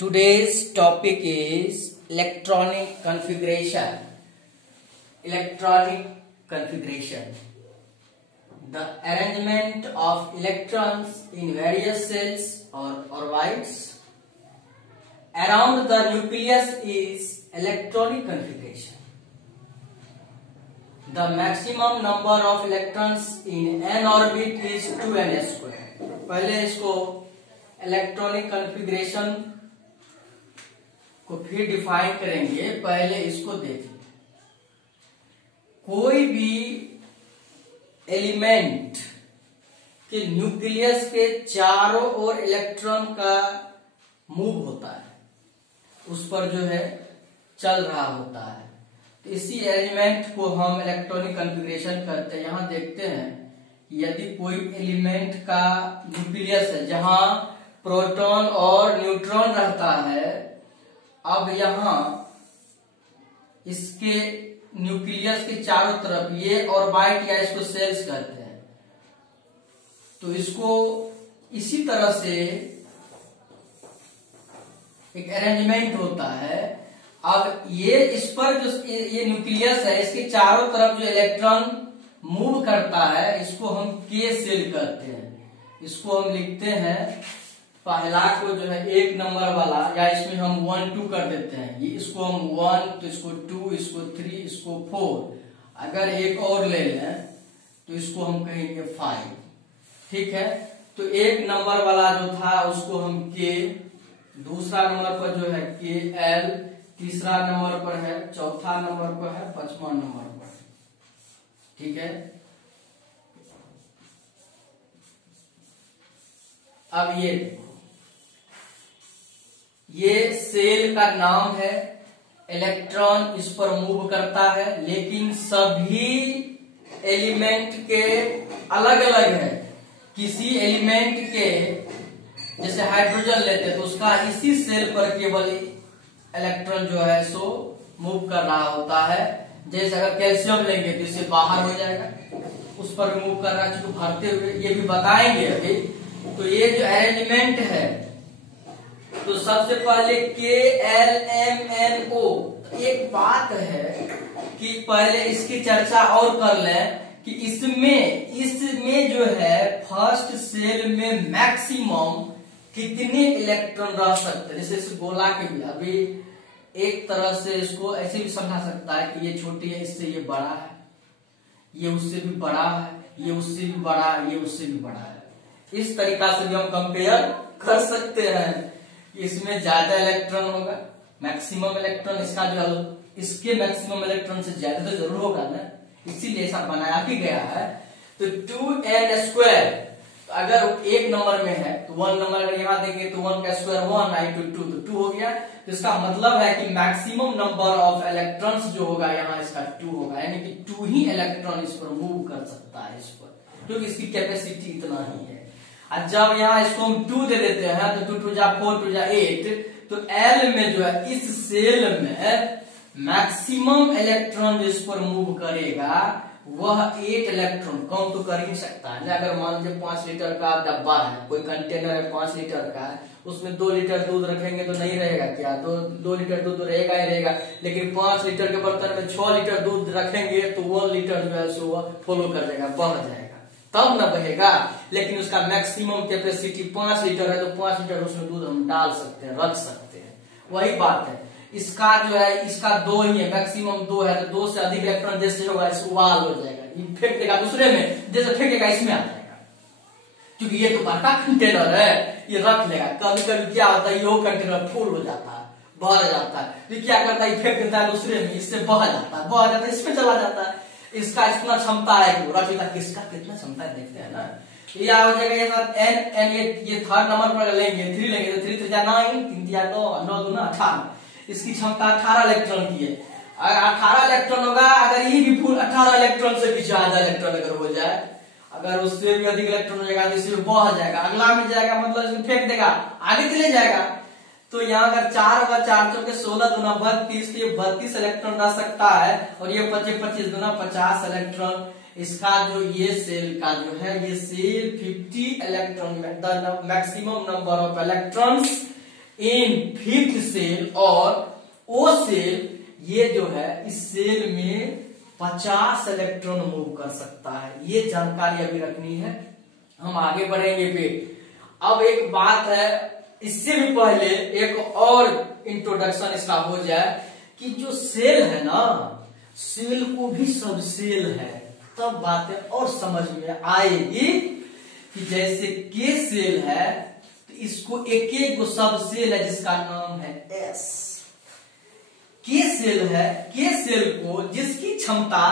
Today's topic is electronic configuration. Electronic configuration. The arrangement of electrons in various cells or orbits around the nucleus is electronic configuration. The maximum number of electrons in an orbit is 2n square. पहले इसको electronic configuration को फिर define करेंगे, पहले इसको देखिए। कोई भी एलिमेंट के न्यूक्लियस के चारों ओर इलेक्ट्रॉन का मूव होता है, उस पर जो है चल रहा होता है, तो इसी एलिमेंट को हम इलेक्ट्रॉनिक कॉन्फ़िगरेशन करते हैं। यहां देखते हैं यदि कोई एलिमेंट का न्यूक्लियस है जहां प्रोटॉन और न्यूट्रॉन रहता है, अब यहां इसके न्यूक्लियस के चारों तरफ ये ऑर्बिट या इसको सेल्स कहते हैं, तो इसको इसी तरह से एक अरेंजमेंट होता है। अब ये इस पर जो ये न्यूक्लियस है, इसके चारों तरफ जो इलेक्ट्रॉन मूव करता है, इसको हम के सेल कहते हैं। इसको हम लिखते हैं, पहला को जो है एक नंबर वाला, या इसमें हम 1 2 कर देते हैं। ये इसको हम 1, तो इसको 2, इसको 3, इसको 4। अगर एक और ले लें तो इसको हम कहेंगे 5। ठीक है, तो एक नंबर वाला जो था उसको हम के, दूसरा नंबर पर जो है के एल, तीसरा नंबर पर है, चौथा नंबर पर है, पांचवा नंबर पर। ठीक है, अब ये देखो, ये सेल का नाम है, इलेक्ट्रॉन इस पर मूव करता है, लेकिन सभी एलिमेंट के अलग अलग है। किसी एलिमेंट के जैसे हाइड्रोजन लेते तो उसका इसी सेल पर केवल इलेक्ट्रॉन जो है सो मूव कर रहा होता है। जैसे अगर कैल्शियम लेंगे तो इससे बाहर हो जाएगा, उस पर मूव कर रहा है, चूंकि भरते हुए ये भी बताएंगे अभी। तो ये जो अरेंजमेंट है, तो सबसे पहले के एल एम एन ओ। एक बात है कि पहले इसकी चर्चा और कर लें कि इसमें जो है फर्स्ट सेल में मैक्सिमम कितने इलेक्ट्रॉन रह सकते हैं। जैसे इस गोला के भी अभी एक तरह से इसको ऐसे भी समझा सकता है कि ये छोटी है, इससे ये बड़ा है, ये उससे भी बड़ा है, ये उससे भी बड़ा है, ये उससे भी बड़ा है। इस तरीका से भी हम कंपेयर कर सकते हैं। इसमें ज्यादा इलेक्ट्रॉन होगा, मैक्सिमम इलेक्ट्रॉन इसका जो है इसके मैक्सिमम इलेक्ट्रॉन से ज्यादा तो जरूर होगा ना, इसीलिए ऐसा बनाया भी गया है। तो 2n स्क्वायर, अगर एक नंबर में है तो 1 नंबर, अगर यहाँ देखें तो 1 का स्क्वायर 1 आई टू 2, तो 2 हो गया। तो इसका मतलब है कि मैक्सिमम नंबर ऑफ इलेक्ट्रॉन्स जो होगा यहाँ इसका 2 होगा, यानी कि 2 ही इलेक्ट्रॉन इस पर मूव कर सकता है, इस पर, क्योंकि इसकी कैपेसिटी इतना ही है। और जब यहाँ इसको हम 2 दे देते हैं तो 2 2 जा 4 2 जा 8, तो एल में जो है इस सेल में मैक्सिमम इलेक्ट्रॉन जिस पर मूव करेगा वह 8 इलेक्ट्रॉन, कम तो कर ही सकता है। अगर मान लीजिए 5 लीटर का डब्बा है, कोई कंटेनर है 5 लीटर का, उसमें 2 लीटर दूध रखेंगे तो नहीं रहेगा क्या? 2 लीटर दूध रहेगा ही रहेगा। लेकिन 5 लीटर के बर्तन में 6 लीटर दूध रखेंगे तो 1 लीटर जो है सो फॉलो कर जाएगा, बह जाएगा, तब न बहेगा। लेकिन उसका मैक्सिमम कैपेसिटी 5 लीटर है, तो 5 लीटर उसमें दूध हम डाल सकते हैं, रख सकते हैं। वही बात है, इसका जो है इसका 2 ही है, मैक्सिमम 2 है, तो 2 से अधिक इलेक्ट्रॉन जैसे होगा इसको वाल हो जाएगा, ये फेंक देगा दूसरे में, जैसे फेंकेगा इसमें आ जाएगा, क्योंकि ये तो बड़ा कंटेनर है, ये रख लेगा। कभी कभी क्या होता है, ये कंटेनर फुल हो जाता है, भर जाता है, तो क्या करता है, फेंक देता है दूसरे में, इससे बह जाता है, इसमें चला जाता है। इसका इतना क्षमता है, रख लेता है, किसका कितना क्षमता है देखते हैं ना। ये आ जाएगा ये साथ एन ये थर्ड नंबर पर लेंगे, 3 लेंगे तो 3 3 जा 9, 3 3 9 9 2 18। इसकी क्षमता 18 इलेक्ट्रॉन की है। अगर 18 इलेक्ट्रॉन होगा, अगर ये भी फुल 18 इलेक्ट्रॉन से भी ज्यादा इलेक्ट्रॉन अगर हो जाए, अगर उससे भी अधिक इलेक्ट्रॉन हो जाएगा तो इसमें बह जाएगा, अगला में जाएगा, मतलब इसमें फेंक देगा, आगे चले जाएगा। तो यहाँ अगर 4 होगा, 4 चौके 16 दूना 32, तो ये 32 इलेक्ट्रॉन रह सकता है, और ये 25 25 दूना 50 इलेक्ट्रॉन। इसका जो ये सेल का जो है ये shell 50 electron, the maximum number of electrons in fifth shell और ओ सेल, ये जो है इस सेल में 50 इलेक्ट्रॉन मूव कर सकता है। ये जानकारी अभी रखनी है, हम आगे बढ़ेंगे पे। अब एक बात है, इससे भी पहले एक और इंट्रोडक्शन इसका हो जाए कि जो सेल है ना, सेल को भी सब सेल है, तब बातें और समझ में आएगी कि जैसे के सेल है तो इसको एक एक सब सेल है जिसका नाम है एस। के सेल है, के सेल को जिसकी क्षमता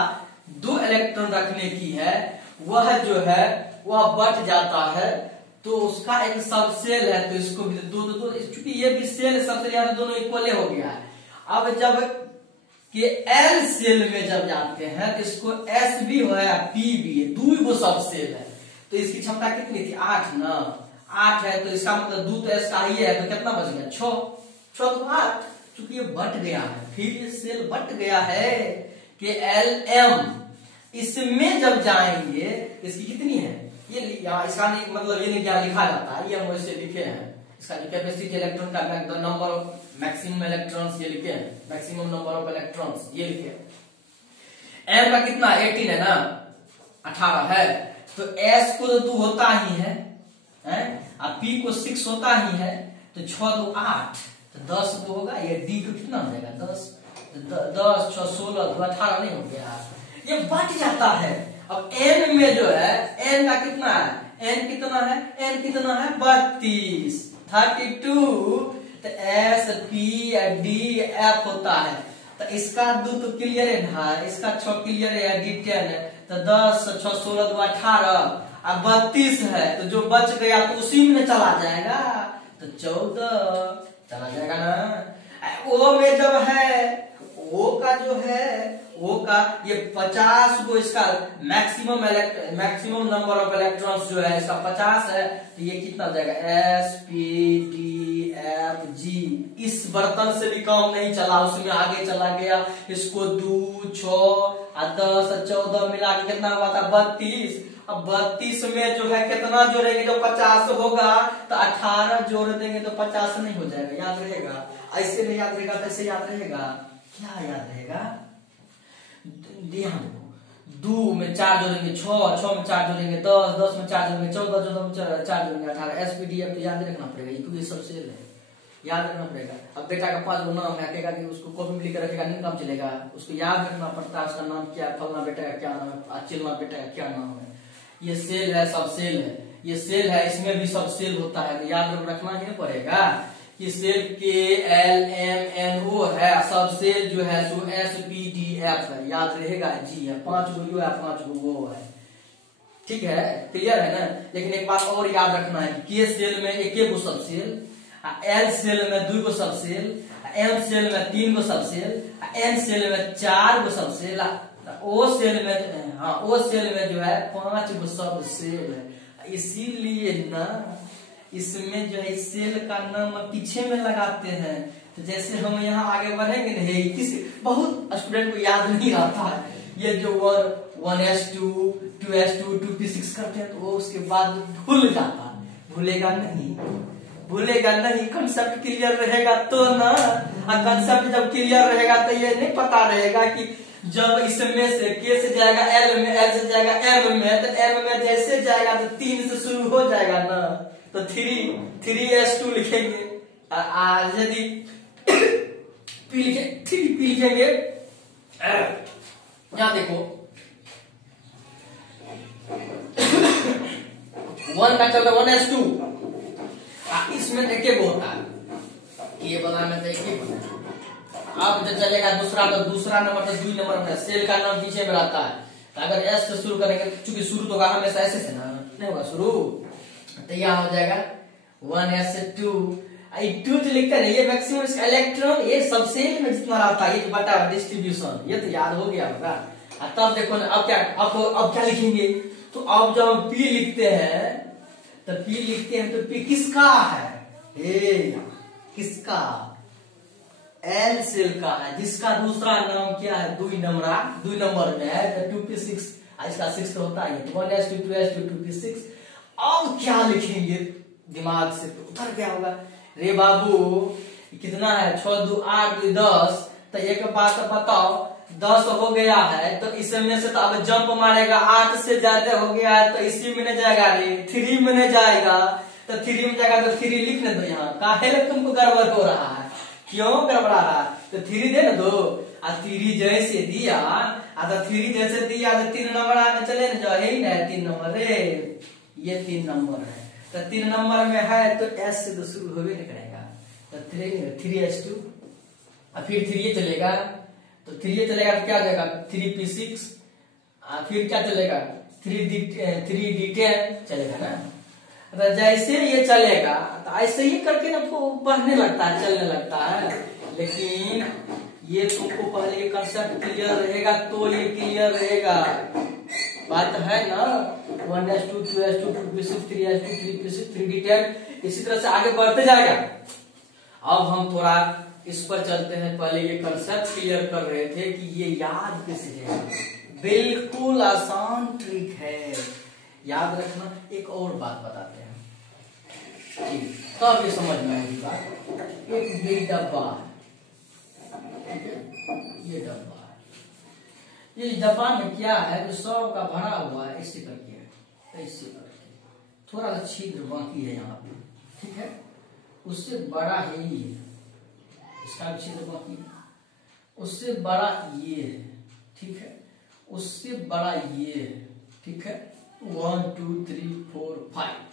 2 इलेक्ट्रॉन रखने की है, वह जो है वह बट जाता है तो उसका एक सब सेल है, तो इसको भी दो चूंकि ये भी सेल सबसे ज्यादा दोनों इक्वल हो गया है। अब जब कि एल सेल में जब जाते हैं तो इसको एस भी हो या पी भी है, 2 गो सब सेल है, तो इसकी क्षमता कितनी थी 8 ना, 8 है तो इसका मतलब 2 तो एस का ही है, तो कितना बच गया 6 तो 8। चूंकि ये बट गया है, फिर ये सेल बट गया है कि एल एम, इसमें जब जाएंगे इसकी कितनी है ये, इसका नहीं मतलब ये नहीं क्या लिखा जाता है, ये हम वैसे लिखे हैं, इसका जो कैपेसिटी इलेक्ट्रॉन का नंबर ऑफ मैक्सिमम इलेक्ट्रॉन्स ये लिखे हैं, मैक्सिमम नंबर ऑफ इलेक्ट्रॉन्स ये लिखे हैं। एम का कितना 18 है ना, 18 है, तो एस को तो 2 होता ही है, और पी को 6 होता ही है, तो 6 2 8, तो 10 तो होगा, ये डी को कितना हो जाएगा 10, 10 6 16 2 18 नहीं हो गया, ये बट जाता है। अब एन में जो है, एन का कितना है, एन कितना है, एन कितना है 32, 32, तो एस पी डी एफ होता है, तो इसका 2 तो क्लियर है, इसका 6 क्लियर है, डी 10 है, तो 10 6 16 2 18, अब 32 है, तो जो बच गया तो उसी में चला जाएगा, तो 14 चला जाएगा ना। ओ में जब है, ओ का जो है, ओ का ये 50 को इसका मैक्सिमम नंबर ऑफ इलेक्ट्रॉन्स जो है इसका 50 है, तो ये कितना हो जाएगा S P D F G. इस बर्तन से भी काम नहीं चला, उसमें आगे चला गया, इसको 2 6 10 14 मिला के कितना हुआ था 32। अब 32 में जो है कितना जोड़ेंगे, जो 50 होगा तो 18 जोड़ देंगे तो 50 नहीं हो जाएगा, याद रहेगा? ऐसे नहीं याद रहेगा, कैसे याद रहेगा, क्या याद रहेगा, ध्यान देखो, 2 में 4 जोड़ेंगे 6 में 4 जोड़ेंगे 10 में 4 जोड़ेंगे 14 में 4 जोड़ेंगे 18, एसपीडीएफ तो याद रखना पड़ेगा, ये सब सेल है, याद रखना पड़ेगा। अब बेटा का 5 गो नाम है, कहेगा कि उसको कॉपी में लिख रखेगा नहीं काम चलेगा, उसको याद रखना पड़ता है, उसका नाम क्या है, फलना बेटा का क्या नाम है, चिलना बेटा का क्या नाम है। ये सेल है, सब सेल है, ये सेल है, इसमें भी सब सेल होता है, तो याद रखना ही पड़ेगा कि सेल के एल एम एन ओ है, सब सेल जो है सो एस पी डी एफ है, याद रहेगा, जी है, 5 गो यू है 5 गो वो है, ठीक है, क्लियर है ना। लेकिन एक बात और याद रखना है, के सेल में 1 गो सब सेल, एल सेल में 2 गो सब सेल, एम सेल में 3 गो सब सेल, एन सेल में 4 गो सब सेल, ओ सेल में, हाँ ओ सेल में जो है 5 गो सब सेल है। इसीलिए ना इसमें जो है सेल का नाम पीछे में लगाते हैं, तो जैसे हम यहाँ आगे बढ़ेंगे नहीं, किसी बहुत स्टूडेंट को याद नहीं रहता है, ये जो 1s2 2s2 2p6 करते हैं तो वो उसके बाद भूल जाता, भूलेगा नहीं, कंसेप्ट क्लियर रहेगा तो ना, कंसेप्ट जब क्लियर रहेगा तो ये नहीं पता रहेगा कि जब इसमें से के से जाएगा एल में, एल से जाएगा एम में, तो एम में जैसे जाएगा तो 3 से शुरू हो जाएगा ना, तो 3s2 लिखेंगे, यदि पी लिखेंगे, यहां देखो 1 का चल रहा 1s2, इसमें एक होता है, ये बनाना तो एक बना, अब जब चलेगा दूसरा नंबर तो 2 नंबर में सेल का नाम पीछे में रहता है, तो अगर एस से शुरू करेंगे, चूंकि शुरू तो होगा हमेशा ऐसे से ना, नहीं होगा शुरू, तो यह हो जाएगा 1s2, 2 जो लिखते हैं ये मैक्सिमम इलेक्ट्रॉन, ये सब सेल में जितना रहता है, ये बटा डिस्ट्रीब्यूशन, ये तो याद हो गया होगा। तब देखो ना, अब क्या लिखेंगे, तो अब जब हम पी लिखते हैं तो पी किसका है, किसका, एल सेल का है, जिसका दूसरा नाम क्या है 2 नंबर में है, तो 2p6, इसका 6 तो होता है, तो 1s2 2s2 2p6। अब क्या लिखेंगे, दिमाग से तो उतर गया होगा, रे बाबू कितना है, 6 2 8 2 10। तो एक बात बताओ, 10 हो गया है तो इसमें से तो अब जंप मारेगा, 8 से ज्यादा हो गया है तो इसी में नहीं जाएगा रे, 3 में नहीं जाएगा। तो 3 में जाएगा तो 3 लिखने दो यहाँ, काहे लग तुमको गड़बड़ हो रहा है, क्यों गड़बड़ा रहा है? तो 3 दे ना दो, और 3 जैसे दिया, तो 3 जैसे दिया तो 3 नंबर आने चले ना, जो है ही ना 3 नंबर रे, ये 3 नंबर है। तो 3 नंबर में है तो एस से तो शुरू होवे नहीं करेगा, तो 3s2, और फिर 3 चलेगा, तो 3 चलेगा तो क्या जाएगा 3p6, फिर क्या चलेगा 3d10 चलेगा ना। तो जैसे ये चलेगा तो ऐसे ही करके ना बढ़ने लगता है, चलने लगता है। लेकिन ये तुमको पहले ये कंसेप्ट क्लियर रहेगा तो ये क्लियर रहेगा, बात है ना। 1s2 2s2 2p6 3s2 3p6 3d10 इसी तरह से आगे बढ़ते जाएगा। अब हम थोड़ा इस पर चलते हैं, पहले ये कंसेप्ट क्लियर कर रहे थे कि ये याद कैसे है, बिल्कुल आसान ट्रिक है, याद रखना। एक और बात बताते हैं तब ये समझ में आएगी बात। एक ये डब्बा, ये डब्बा, ये डब्बा में क्या है जो 100 का भरा हुआ है, ऐसे करके, ऐसे करके थोड़ा सा छिद्र बाकी है यहाँ पे, ठीक है, उससे बड़ा है ये, इसका भी छिद्र बाकी है, उससे बड़ा ये है, ठीक है, उससे बड़ा ये है, ठीक है, 1 2 3 4 5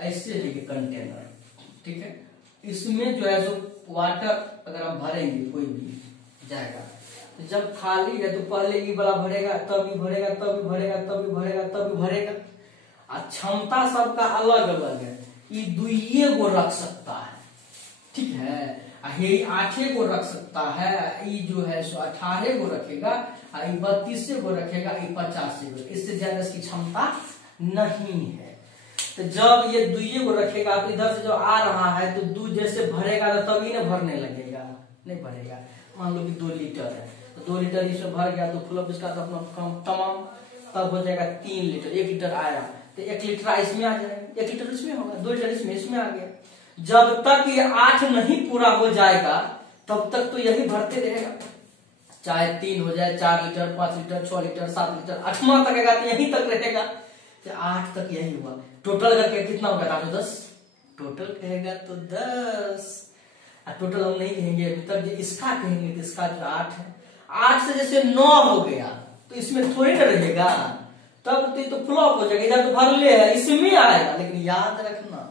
ऐसे है ये कंटेनर, ठीक है। इसमें जो है जो वाटर अगर हम भरेंगे कोई भी जाएगा, तो जब खाली है तो पहले ये बड़ा भरेगा, तब भी भरेगा, तब भी भरेगा, तब भी भरेगा, तब भी भरेगा। क्षमता सबका अलग अलग है, ये 2 को रख सकता है, ठीक है, ये 8 को रख सकता है, ये जो है सो 18 को रखेगा, ये 32 को रखेगा, ये 50 को, इससे ज्यादा इसकी क्षमता नहीं है। तो जब ये 2 को रखेगा तो इधर से जो आ रहा है तो 2 जैसे भरेगा तो तभी ना भरने लगेगा, नहीं भरेगा। मान लो कि 2 लीटर है तो 2 लीटर इसमें भर गया तो फुल इसका तो अपना तमाम, तब हो जाएगा 3 लीटर, 1 लीटर आया तो 1 लीटर इसमें आ जाएगा, 1 लीटर इसमें होगा, 2 लीटर इसमें आ गया। जब तक ये 8 नहीं पूरा हो जाएगा तब तक तो यही भरते रहेगा, चाहे 3 हो जाए, 4 लीटर 5 लीटर 6 लीटर 7 लीटर 8वां तक आएगा तो यहीं तक रहेगा, 8 तक यही हुआ। टोटल करके कितना होगा 8 10, टोटल कहेगा तो 10, टोटल हम नहीं कहेंगे अभी तक, जो इसका कहेंगे तो इसका जो 8 है, 8 से जैसे 9 हो गया तो इसमें थोड़ी ना रहेगा, तब तो फ्लॉप हो जाएगा, इधर तो भर ले है इसमें आएगा। लेकिन याद रखना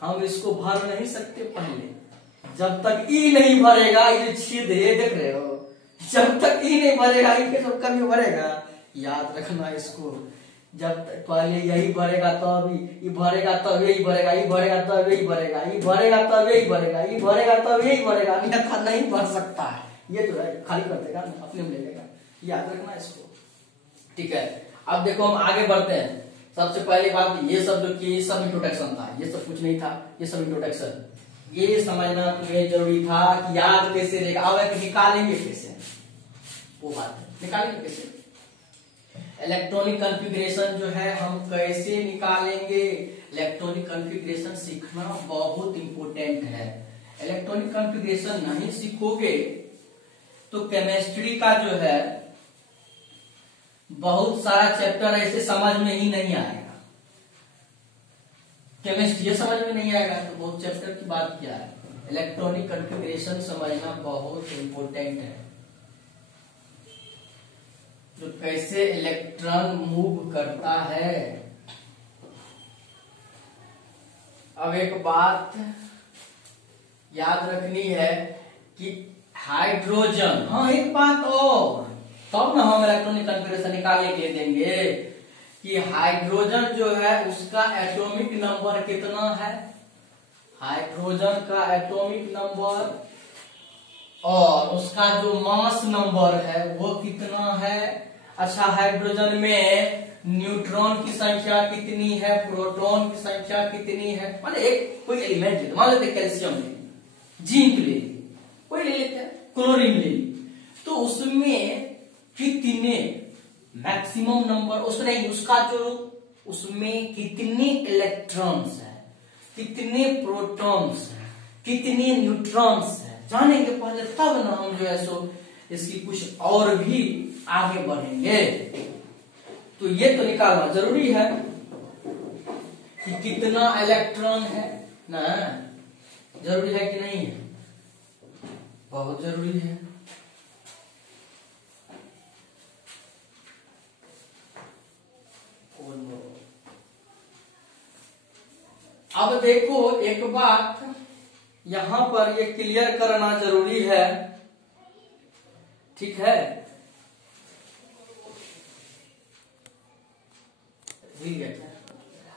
हम इसको भर नहीं सकते पहले, जब तक ई नहीं भरेगा, ये छेद ये देख रहे हो, जब तक ई नहीं भरेगा इनके सब कमी भरेगा, याद रखना इसको। जब तक पहले यही भरेगा तब ये भरेगा, तब यही भरेगा, ये भरेगा तब यही भरेगा, ये भरेगा तब यही भरेगा, ये भरेगा तब यही भरेगा, अन्यथा नहीं भर सकता है। ये तो है खाली कर देगा, अपने में ले लेगा, याद रखना इसको, ठीक है। अब देखो हम आगे बढ़ते हैं। सबसे पहली बात ये सब जो कि सब इंट्रोडक्शन था, ये सब कुछ नहीं था, ये सब इंट्रोडक्शन, ये समझना तुम्हें जरूरी था कि याद कैसे रहेगा, अब निकालेंगे कैसे, वो बात है, निकालेंगे कैसे। इलेक्ट्रॉनिक कॉन्फ़िगरेशन जो है हम कैसे निकालेंगे, इलेक्ट्रॉनिक कॉन्फ़िगरेशन सीखना बहुत इंपॉर्टेंट है। इलेक्ट्रॉनिक कॉन्फ़िगरेशन नहीं सीखोगे तो केमिस्ट्री का जो है बहुत सारा चैप्टर ऐसे समझ में ही नहीं आएगा, केमिस्ट्री समझ में नहीं आएगा तो बहुत चैप्टर की बात क्या है। इलेक्ट्रॉनिक कॉन्फ़िगरेशन समझना बहुत इंपॉर्टेंट है, जो कैसे इलेक्ट्रॉन मूव करता है। अब एक बात याद रखनी है कि हाइड्रोजन, हाँ एक बात और, तब ना हम इलेक्ट्रॉनिक कॉन्फ़िगरेशन निकालने के लिए देंगे कि हाइड्रोजन जो है उसका एटॉमिक नंबर कितना है, हाइड्रोजन का एटॉमिक नंबर और उसका जो मास नंबर है वो कितना है। अच्छा, हाइड्रोजन में न्यूट्रॉन की संख्या कितनी है, प्रोटॉन की संख्या कितनी है, मतलब एक कोई एलिमेंट ले, मान लेते कैल्शियम ले, जिंक ले, कोई ले लेते हैं, क्लोरीन ले, तो उसमें कितने मैक्सिमम नंबर, उसमें उसका जो उसमें कितने इलेक्ट्रॉन्स है, कितने प्रोटॉन्स है, कितने न्यूट्रॉन्स हैं जानेंगे पहले, तब ना हम जो है सो इसकी कुछ और भी आगे बढ़ेंगे। तो ये तो निकालना जरूरी है कि कितना इलेक्ट्रॉन है ना, जरूरी है कि नहीं है, बहुत जरूरी है। अब देखो एक बात यहां पर ये क्लियर करना जरूरी है, ठीक है।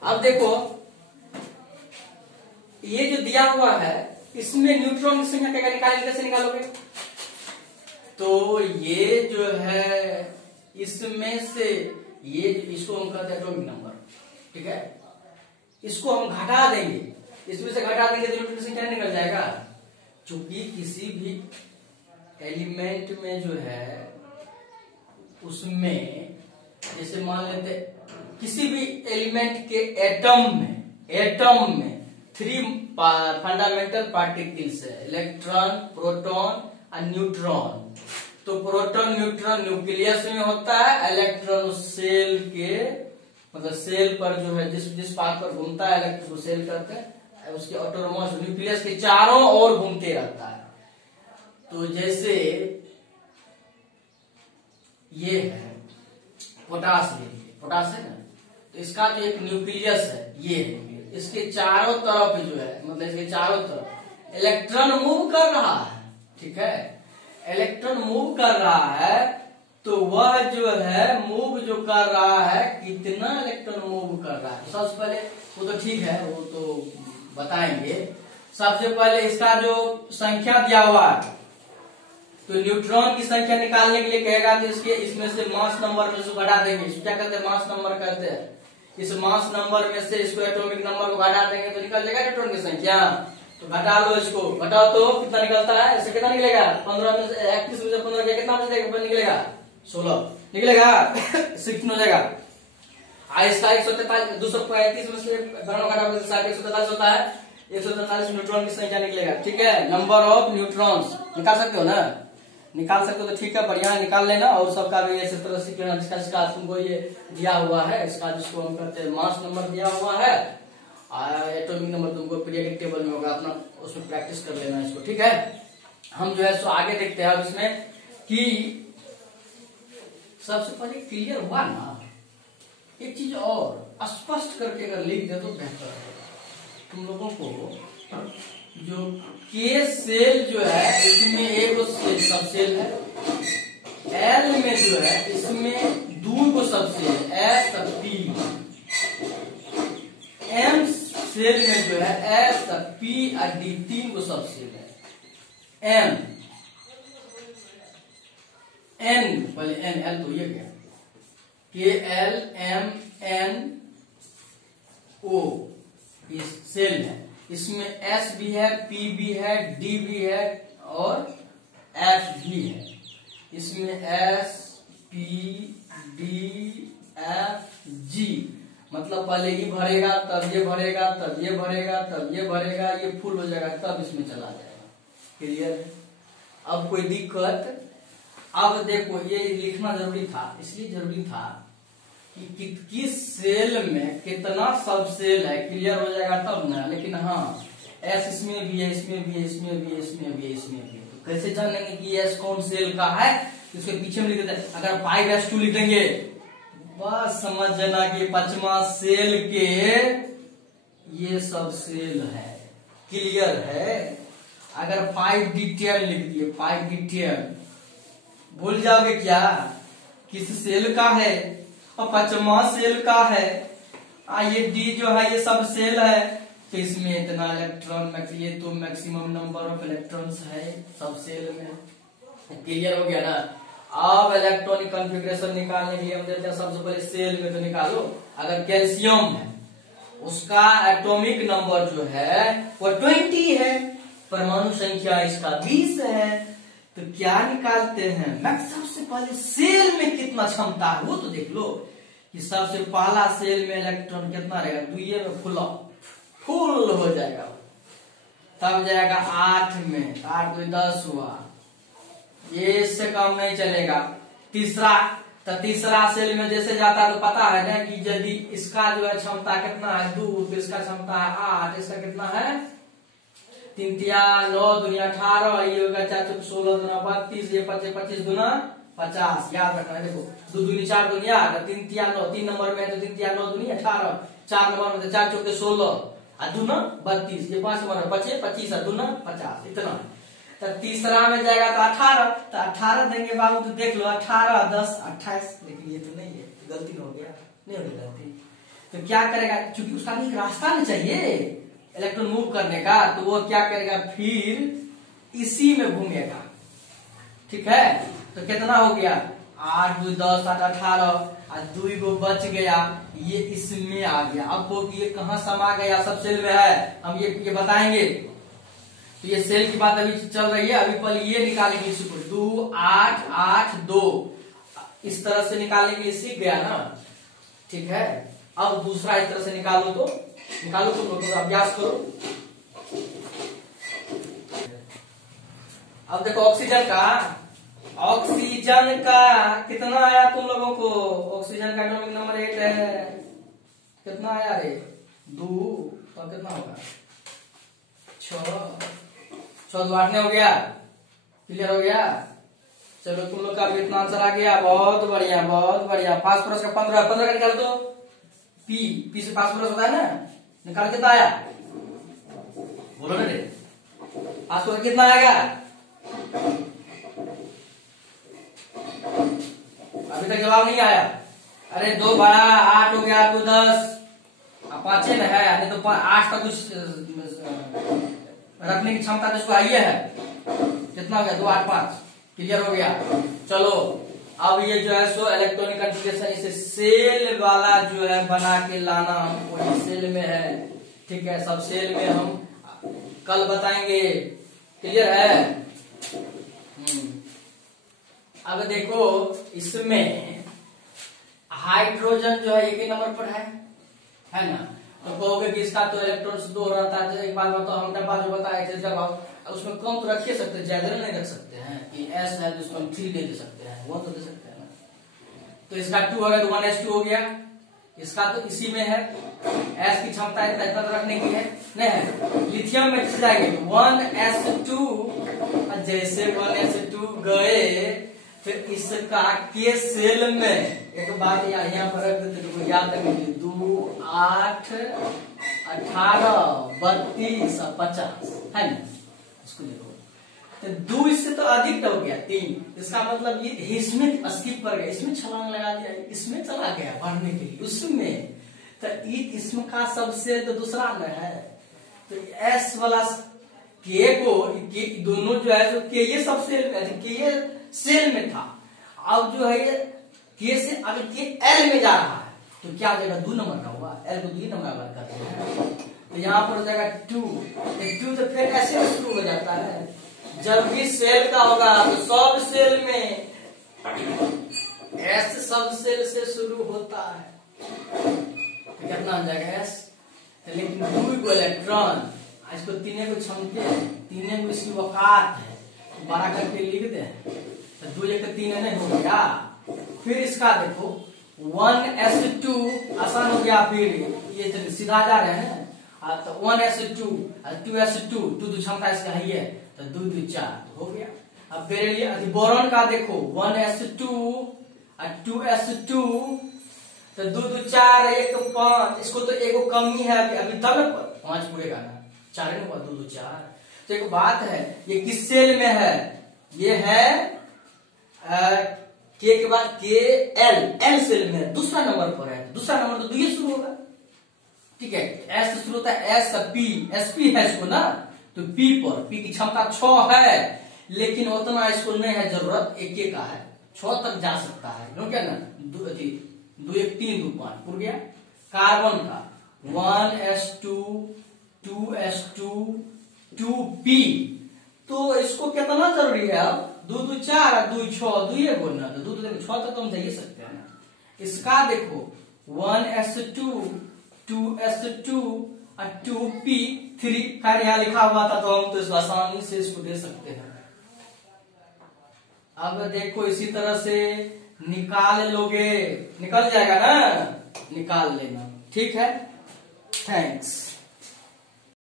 अब देखो ये जो दिया हुआ है इसमें न्यूट्रॉन की संख्या क्या निकालेंगे, कैसे निकालोगे? तो ये जो है इसमें से ये इसको हम कहते हैं एटॉमिक नंबर, ठीक है। इसको हम घटा देंगे, इसमें से घटा देंगे तो न्यूट्रॉन की संख्या निकल जाएगा। क्योंकि किसी भी एलिमेंट में जो है उसमें जैसे मान लेते किसी भी एलिमेंट के एटम में 3 फंडामेंटल पार्टिकल्स है, इलेक्ट्रॉन, प्रोटॉन और न्यूट्रॉन। तो प्रोटॉन न्यूट्रॉन न्यूक्लियस में होता है, इलेक्ट्रॉन सेल के मतलब सेल पर जो है जिस पाथ पर घूमता है इलेक्ट्रॉन को सेल करते हैं, उसके ऑटोनोमस न्यूक्लियस के चारों ओर घूमते रहता है। तो जैसे ये है पोटास, पोटास है ना, तो इसका जो एक न्यूक्लियस है ये है, इसके चारों तरफ जो है मतलब इसके चारों तरफ इलेक्ट्रॉन मूव कर रहा है, ठीक है। इलेक्ट्रॉन मूव कर रहा है तो वह जो है मूव जो कर रहा है कितना इलेक्ट्रॉन मूव कर रहा है, सबसे पहले वो तो ठीक है वो तो बताएंगे। सबसे पहले इसका जो संख्या दिया हुआ है तो न्यूट्रॉन की संख्या निकालने के लिए कहेगा तो इसके इसमें से मास नंबर में से घटा देंगे, इसको क्या कहते हैं मास नंबर कहते हैं। इस मास नंबर में से इसको एटॉमिक नंबर को घटा देंगे तो निकल जाएगा न्यूट्रॉन की संख्या। तो घटा लो, इसको घटाओ तो कितना निकलता है, इससे कितना निकलेगा 15 में से 31 में से 15 गया कितना निकलेगा 16 निकलेगा 16 हो जाएगा। इसका 143 235 में से दोनों घटा 143 होता है, 143 न्यूट्रॉन की संख्या निकलेगा, ठीक है। नंबर ऑफ न्यूट्रॉन्स निकाल सकते हो ना, निकाल सकते हो तो ठीक है, बढ़िया निकाल लेना। और सबका भी इस तरह से जिसका तुमको ये दिया हुआ है, इसका जिसको हम कहते हैं मास नंबर दिया हुआ है, एटॉमिक नंबर तुमको पीरियोडिक टेबल में होगा, अपना उसमें प्रैक्टिस कर लेना इसको, ठीक है। हम जो है सो आगे देखते हैं अब इसमें कि सबसे पहले क्लियर हुआ ना, एक चीज और स्पष्ट करके अगर लिख दे तो बेहतर है। तुम लोगों को जो के सेल जो है इसमें एक सेल सब सेल है, एल में जो है इसमें 2 sub shell s p, M shell में जो है एस पी और डी 3 सब सेल है। एम एन पहले एन एल तो ये गया के एल एम एन ओ ये सेल है, इसमें एस भी है, पी भी है, डी भी है और एफ भी है। इसमें S P D F G मतलब पहले ये भरेगा तब ये भरेगा तब ये भरेगा तब ये भरेगा, ये फुल हो जाएगा तब इसमें चला जाएगा। क्लियर है? अब कोई दिक्कत? अब देखो ये लिखना जरूरी था, इसलिए जरूरी था कि किस सेल में कितना सब सेल है, क्लियर हो जाएगा तब ना। लेकिन हाँ एस इसमें भी है, इसमें भी है, इसमें भी है, इसमें भी है, इसमें भी है, तो कैसे जानेंगे कि एस कौन सेल का है? इसके पीछे में लिख देते हैं। अगर 5s2 लिख देंगे बस समझ जाना कि 5वां सेल के ये सब सेल है, क्लियर है। अगर 5d10 लिख दिए 5d10 भूल जाओगे क्या किस सेल का है, और 5वां सेल का है। ये डी जो है ये सब सेल है, तो इसमें इतना इलेक्ट्रॉन ये तो मैक्सिमम नंबर ऑफ इलेक्ट्रॉन्स है सब सेल में। क्लियर हो गया ना? अब इलेक्ट्रॉनिक कॉन्फ़िगरेशन निकालने के लिए हम देते हैं सबसे पहले सेल में तो निकालो। अगर कैल्शियम है उसका एटॉमिक नंबर जो है वो 20 है, परमाणु संख्या इसका 20 है, तो क्या निकालते हैं सबसे पहले सेल में कितना क्षमता है वो तो देख लो कि सबसे पहला सेल में इलेक्ट्रॉन कितना रहेगा, 2 में फुल हो जाएगा। तब जाएगा 8 में, 8 2 10 हुआ, ये इससे कम नहीं चलेगा। तीसरा, तो तीसरा सेल में जैसे जाता है तो पता है ना कि यदि इसका जो है क्षमता कितना है 2, तो इसका क्षमता है 8, इसका कितना है 3 तिया 9 दुनिया 18, ये होगा 4 चौक 16 दुना 32, ये 25 25 दुना 50। याद रखना है, देखो 2 दूनी 4 दुनिया 3 तिया 9, 3 नंबर में तो 3 तिया 9 दुनी 18, 4 नंबर में तो 4 चौके 16 और दुना 32, ये 5 नंबर में 25 25 और दुना 50, इतना। तो तीसरा में जाएगा तो 18, तो 18 देंगे बाबू, तो देख लो 18 10 28, लेकिन ये तो नहीं है, तो गलती हो गया, नहीं होगी गलती। तो क्या करेगा, चूंकि उसका भी एक रास्ता नहीं चाहिए इलेक्ट्रॉन मूव करने का, तो वो क्या करेगा फिर इसी में घूमेगा। ठीक है, तो कितना हो गया 8 2 10 8 18 और 2 को बच गया, ये इसमें आ गया। अब वो ये कहाँ समा गया, सब सेल में है, हम ये बताएंगे। तो ये सेल की बात अभी चल रही है, अभी पहले ये निकालेंगे इसी को 2 8 8 2, इस तरह से निकालने के लिए सीख गया ना। ठीक है, अब दूसरा इस तरह से निकालो, तो निकालो तो अभ्यास करो। अब देखो ऑक्सीजन का कितना आया तुम लोगों को, ऑक्सीजन का एटॉमिक नंबर 8 है, कितना आया रे 2, तो कितना होगा 6 6 2 8 हो गया, क्लियर हो गया। चलो तुम लोग का भी इतना आंसर आ गया, बहुत बढ़िया बहुत बढ़िया। फास्फोरस का 15 15 का निकाल दो, पी से फास्फोरस होता है ना, निकाल कितना आया बोलो ना रे, फास्फोरस कितना आएगा, अभी तक जवाब नहीं आया। अरे 2 बड़ा 8 हो गया, 2 10 5 में है, नहीं तो 8 का कुछ रखने की क्षमता तो इसको आइए है, कितना हो गया 2 8 5, क्लियर हो गया। चलो अब ये जो है सो इलेक्ट्रॉनिक कॉन्फ़िगरेशन, इसे सेल वाला जो है बना के लाना हमको, ये सेल में है। ठीक है, सब सेल में हम कल बताएंगे, क्लियर है। अब देखो इसमें हाइड्रोजन जो है 1 नंबर पर है ना, तो कहोगे कि इसका तो इलेक्ट्रॉन्स 2 रहता है। एक बात बताओ, हम डब्बा जो बताए थे जब उसमें कम तो रख सकते हैं, ज्यादा नहीं रख सकते हैं कि एस है तो उसको हम 3 दे सकते हैं, वो तो दे सकते हैं ना। तो इसका 2 हो गया तो 1s2 हो गया, इसका तो इसी में है, एस की क्षमता इतना तो रखने की है नहीं है। लिथियम में किस जाएंगे 1s2, जैसे 1s2 गए फिर इसका के सेल में, एक बात यहाँ पर रख देते याद रखेंगे, 2 8 18 32 50 है ना, इसको देखो तो 2 इससे तो अधिक हो गया 3, इसका मतलब ये इसमें स्किप कर गया, इसमें छलांग लगा दिया, इसमें चला गया बढ़ने के लिए उसमें, तो इसमें का सबसे तो दूसरा में है, तो एस वाला के को के दोनों जो है तो के ये सब सेल में, के ये सेल में था, अब जो है ये के से अगर के एल में जा रहा है तो क्या हो जाएगा 2 नंबर का हुआ, एल को 2 नंबर का करते हैं, तो यहाँ पर हो जाएगा 2 तो फिर ऐसे शुरू हो जाता है। जब भी सेल का होगा तो सब सेल में एस सब सेल से शुरू होता है, तो कितना हो जाएगा एस, लेकिन 2 को इलेक्ट्रॉन, इसको 3 को क्षमते हैं, 3 को इसकी वकात है, बड़ा करके लिख दे, तो 2 1 3 नहीं हो गया। फिर इसका देखो 1s2 आसान हो गया, फिर ये सीधा जा रहे हैं, तो 1s2 2s2 2 क्षमता इसका है, तो 2 2 4 तो हो गया। अब बेरिलियम बोरॉन का देखो 1s2 2s2, तो 2 2 4 1 5, इसको तो एक कमी है अभी तब 5 पूरेगा ना, 4 में 2 2 4। तो एक बात है, ये किस सेल में है, ये है के के बाद के एल सेल में दूसरा नंबर पर है, दूसरा नंबर तो 2 शुरू होगा। ठीक है, एस से शुरू होता है, एस पी एसपी है इसको ना, तो पी पर, पी की क्षमता 6 है, लेकिन उतना इसको नहीं है जरूरत, 1 का है, 6 तक जा सकता है, क्यों क्या ना 2 1 3 2 5 पूर गया। कार्बन का 1s2 2s2 2p, तो इसको कितना जरूरी है, अब 2 2 4 2 6 2 ये बोलना, तो 2 देखो 6 तक तो हम जाइए सकते हैं ना। इसका देखो 1s2 2s2 2p, 3। खैर यहाँ लिखा हुआ था तो हम तो इसको आसानी से इसको दे सकते हैं। अब देखो इसी तरह से निकाल लोगे, निकल जाएगा ना, निकाल लेना। ठीक है, थैंक्स।